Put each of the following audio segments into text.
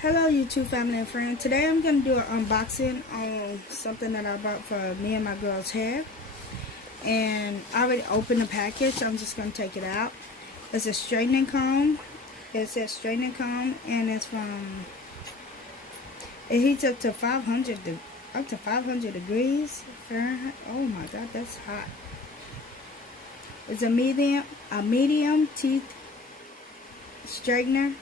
Hello YouTube family and friends. Today I'm going to do an unboxing on something that I bought for me and my girl's hair. And I already opened the package. I'm just going to take it out. It's a straightening comb. It says straightening comb and it's from, it heats up to 500 degrees Fahrenheit. Oh my god, that's hot. It's a medium teeth straightener.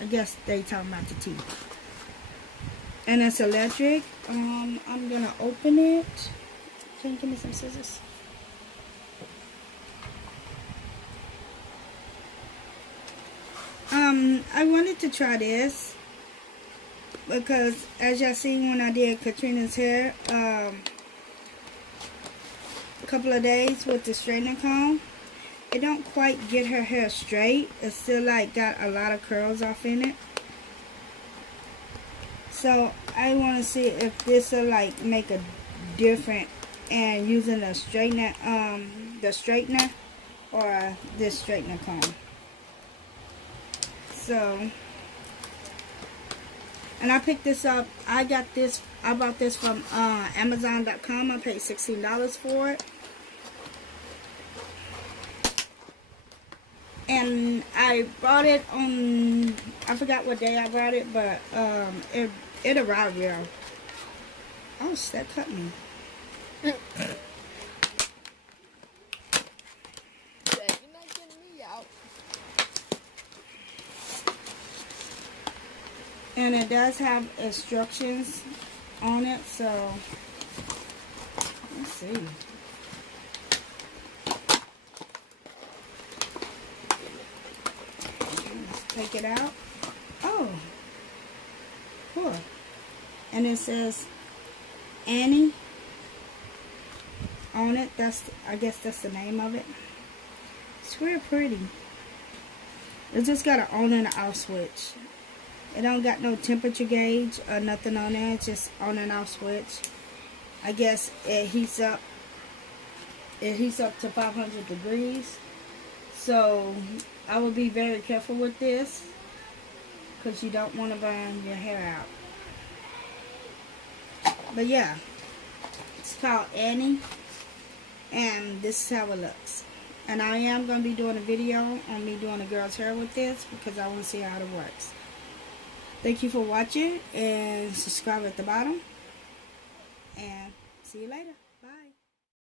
I guess they talking about the teeth. And it's electric. I'm gonna open it. Can you give me some scissors? I wanted to try this because as y'all seen when I did Katrina's hair a couple of days with the straightening comb, it don't quite get her hair straight. It's still like got a lot of curls off in it. So I want to see if this will like make a difference and using the straightener or this straightener comb. So, and I picked this up. I bought this from Amazon.com. I paid $16 for it. And I bought it on, I forgot what day I bought it, but it arrived real. Oh, that cut me. You're not getting me out. And it does have instructions on it, so let's see. Take it out. Oh, cool. And it says Annie on it. I guess that's the name of it. It's real pretty. It just got an on and off switch. It don't got no temperature gauge or nothing on there. It's just on and off switch. I guess it heats up. It heats up to 500 degrees. So I would be very careful with this because you don't want to burn your hair out. But yeah, it's called Annie and this is how it looks. And I am going to be doing a video on me doing a girl's hair with this because I want to see how it works. Thank you for watching and subscribe at the bottom and see you later.